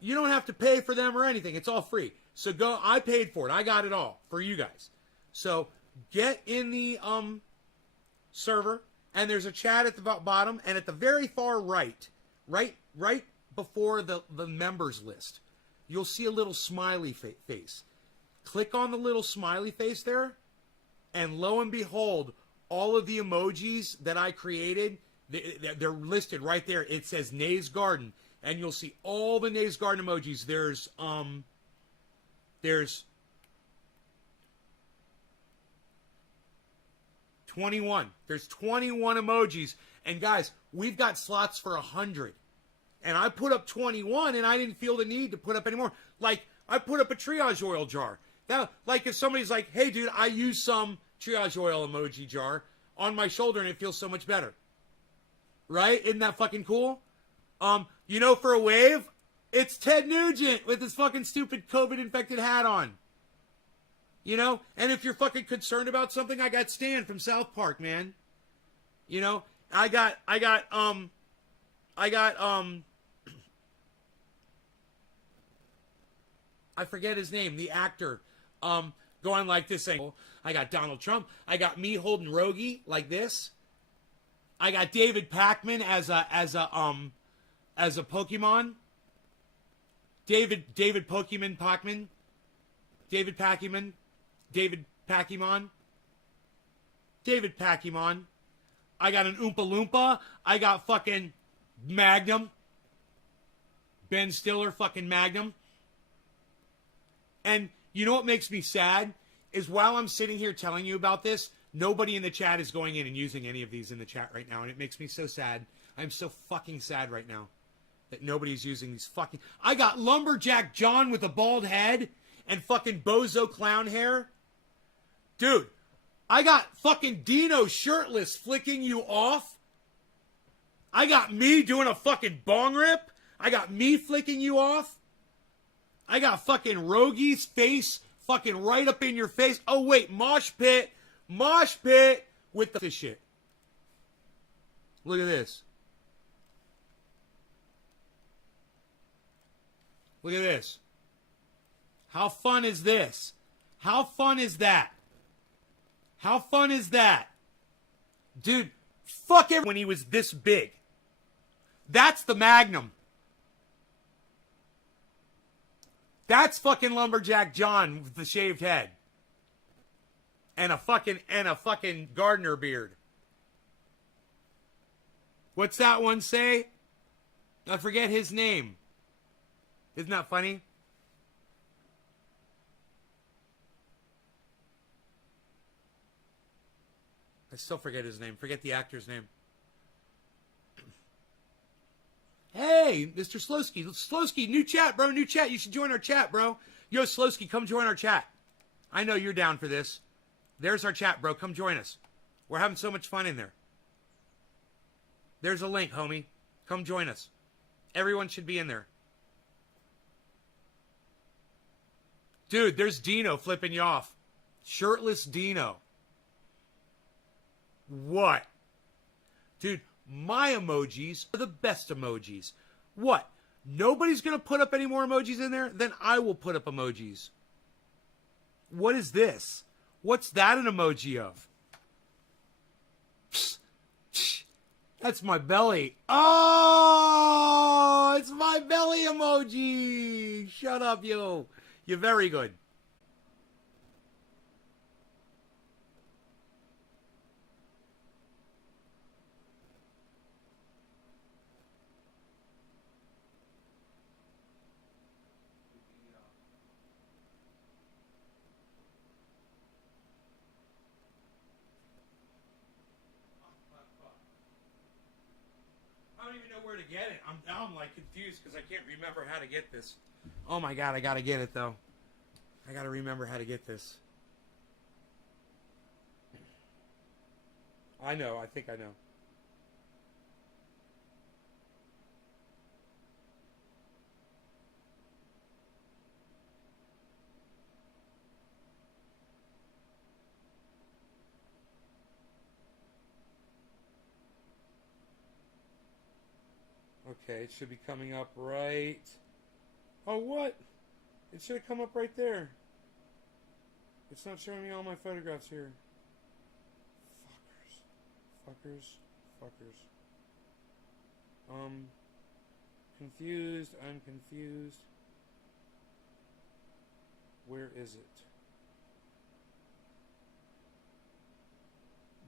You don't have to pay for them or anything. It's all free. So go. I paid for it. I got it all for you guys. So get in the server, and there's a chat at the bottom, and at the very far right, right before the members list, you'll see a little smiley face. Click on the little smiley face there, and lo and behold, all of the emojis that I created, they're listed right there. It says Nays Garden, and you'll see all the Nays Garden emojis. There's 21. There's 21 emojis, and guys, we've got slots for 100. And I put up 21, and I didn't feel the need to put up any more. Like, I put up a triage oil jar. That, like, if somebody's like, hey, dude, I use some triage oil emoji jar on my shoulder, and it feels so much better. Right? Isn't that fucking cool? You know, for a wave, it's Ted Nugent with his fucking stupid COVID-infected hat on. You know? And if you're fucking concerned about something, I got Stan from South Park, man. You know? I forget his name, the actor, going like this saying, I got Donald Trump. I got me holding Rogie like this. I got David Pacman as a Pokemon. David Pacman. David Pacman. I got an Oompa Loompa. I got fucking Magnum. Ben Stiller fucking Magnum. And you know what makes me sad? Is while I'm sitting here telling you about this, nobody in the chat is going in and using any of these in the chat right now. And it makes me so sad. I'm so fucking sad right now that nobody's using these fucking... I got Lumberjack John with a bald head and fucking bozo clown hair. Dude, I got fucking Dino shirtless flicking you off. I got me doing a fucking bong rip. I got me flicking you off. I got fucking Rogie's face fucking right up in your face. Oh, wait, mosh pit with the shit. Look at this. Look at this. How fun is this? How fun is that? How fun is that? Dude, fuck it when he was this big. That's the Magnum. That's fucking Lumberjack John with the shaved head. And a fucking gardener beard. What's that one say? I forget his name. Isn't that funny? I still forget his name. Forget the actor's name. Hey, Mr. Slowski. Slowski, new chat, bro. New chat. You should join our chat, bro. Yo, Slowski, come join our chat. I know you're down for this. There's our chat, bro. Come join us. We're having so much fun in there. There's a link, homie. Come join us. Everyone should be in there. Dude, there's Dino flipping you off. Shirtless Dino. What? Dude, my emojis are the best emojis. What? Nobody's going to put up any more emojis in there? Then I will put up emojis. What is this? What's that an emoji of? Psst, psst. That's my belly. Oh, it's my belly emoji. Shut up, you. You're very good. I don't even know where to get it. I'm like confused because I can't remember how to get this. Oh my god, I gotta get it though. I gotta remember how to get this. I know, I think I know. Okay, it should be coming up right Oh, what? It should have come up right there. It's not showing me all my photographs here. Fuckers. Confused. I'm confused. Where is it?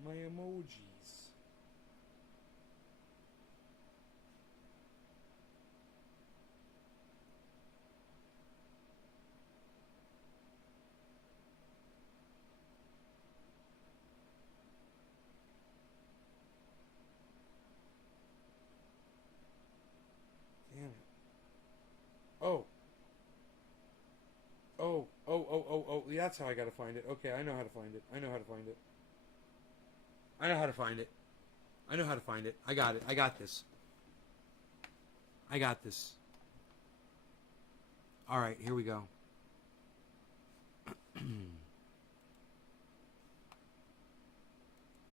My emojis. Damn it. Oh. Oh. That's how I gotta find it. Okay, I know how to find it. I know how to find it. I got it. I got this. Alright, here we go.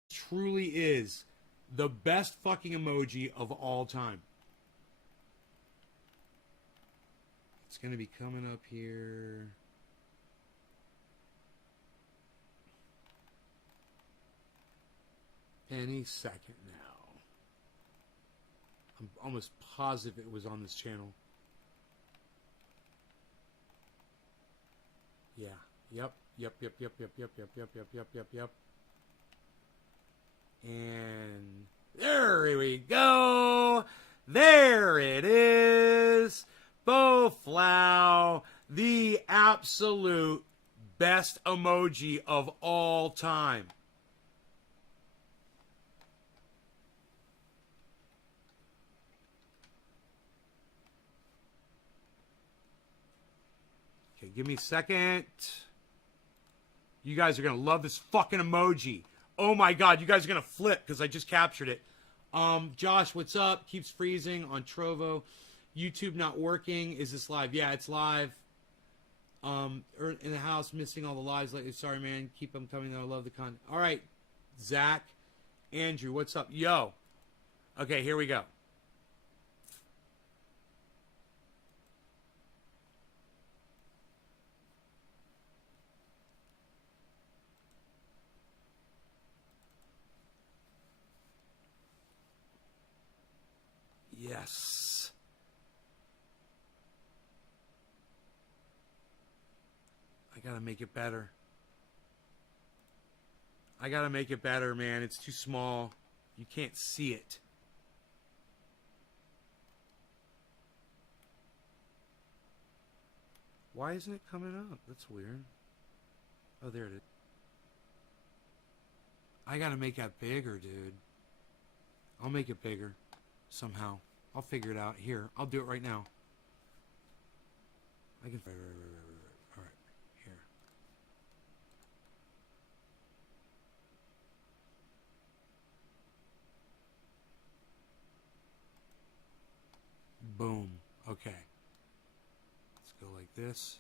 Truly is the best fucking emoji of all time. It's going to be coming up here. Any second now. I'm almost positive it was on this channel. Yeah. Yep. And there we go. There it is. Boflow, the absolute best emoji of all time. Okay, give me a second. You guys are going to love this fucking emoji. Oh my God, you guys are going to flip because I just captured it. Josh, what's up? Keeps freezing on Trovo. YouTube not working. Is this live? Yeah, it's live. In the house, missing all the lives lately. Sorry, man. Keep them coming, though. I love the content. All right, Zach. Andrew, what's up? Yo. Okay, here we go. Yes. I gotta make it better. Man. It's too small. You can't see it. Why isn't it coming up? That's weird. Oh, there it is. I gotta make that bigger, dude. I'll make it bigger. Somehow. I'll figure it out. Here, I'll do it right now. I can... Alright, here. Boom. Okay. Let's go like this.